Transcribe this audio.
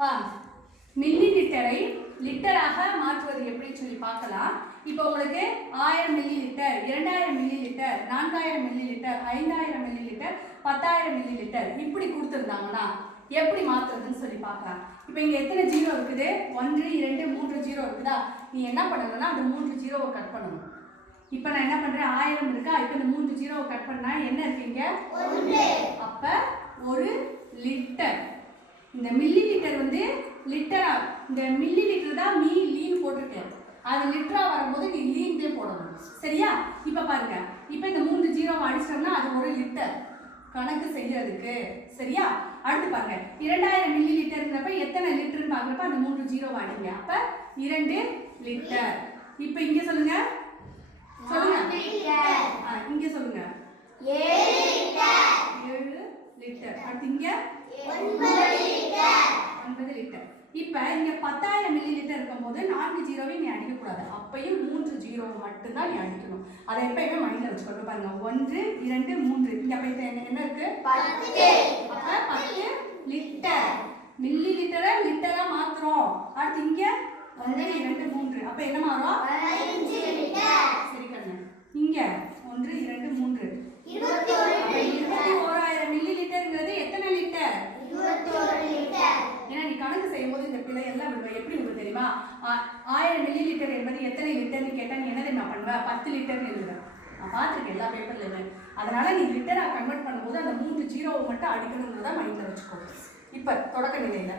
பா மில்லி லிட்டரை லிட்டராக மாற்றுவது எப்படின்னு சொல்லி பார்க்கலாம். இப்போ உங்களுக்கு 1000 milli litre, 2000 milli litre, 4000 milli litre, 5000 milli litre, 10000 milli litre இப்படி கொடுத்துருந்தாங்கன்னா எப்படி மாற்றுறதுன்னு சொல்லி பார்க்கலாம். இப்போ இங்கே எத்தனை ஜீரோ இருக்குது? 1 2 3 ஜீரோ இருக்குதா? நீ என்ன பண்ணணும்னா அந்த 3 ஜீரோவை கட் பண்ணணும். இப்போ நான் என்ன பண்ணுறேன், 1000 இருக்கா? இப்போ இந்த 3 ஜீரோவை கட் பண்ணால் என்ன இருக்கீங்க? அப்போ 1 லிட்டர். இந்த மில்லி லிட்டர் வந்து லிட்டரா, இந்த மில்லி லிட்டர் தான் லீன் போட்டிருக்கேன். அது லிட்டரா வரும்போது நீ லீன் தான் போடணும். சரியா? இப்போ பாருங்க, இப்போ இந்த 3 ஜீரோவை அடிச்சிட்டோம்னா அது 1 லிட்டர் கணக்கு செய்யறதுக்கு. சரியா? அடுத்து பாருங்க, 2000 மில்லி லிட்டர்ங்கிறப்ப எத்தனை லிட்டர்னு பார்க்குறப்ப அந்த 3 ஜீரோவை அடிங்க. அப்போ 2 லிட்டர். இப்போ இங்கே சொல்லுங்க, இங்க சொல்லுங்க 7 லிட்டர். அடுத்து இங்க 9 லிட்டர். இப்ப இங்க 10000 மில்லி லிட்டர் இருக்கும்போது 4 ஜீரோவை நீ அடிக்க கூடாது. அப்பயும் 3 ஜீரோ மட்டும் தான் நீ அடிக்கணும். அதை எப்பயுமே மைண்ட்ல வச்சுக்கோங்க. பாருங்க 1 2 3 இங்க அப்ப என்ன இருக்கு? 10. அப்ப 10 லிட்டர். மில்லி லிட்டரை லிட்டரா மாத்துறோம். அடுத்து இங்க 1 2 3 அப்ப என்ன மாறும்? 5 லிட்டர். சரி கண்ணு, இங்க 1 2 3 21000 மில்லி லிட்டர்ங்கிறது எத்தனை லிட்டர்? 21 லிட்டர். ஏன்னா நீ கணக்கு செய்யும்போது இந்த பிழை எல்லாம் விடுவ. எப்படி உங்களுக்கு தெரியுமா? 1000 மில்லி லிட்டர் என்பது எத்தனை லிட்டர்னு கேட்டா நீ என்ன தெரியுமா பண்ணுவ? 10 லிட்டர்னு எழுதுவேன். நான் பார்த்துருக்கேன் எல்லா பேப்பர்லையுமே. அதனால நீ லிட்டரா கன்வெர்ட் பண்ணும்போது அந்த 3 ஜீரோவை மட்டும் அடிக்கணுங்கிறத மைண்ட்ல வச்சுக்கோ. இப்ப தொடக்க நிலையில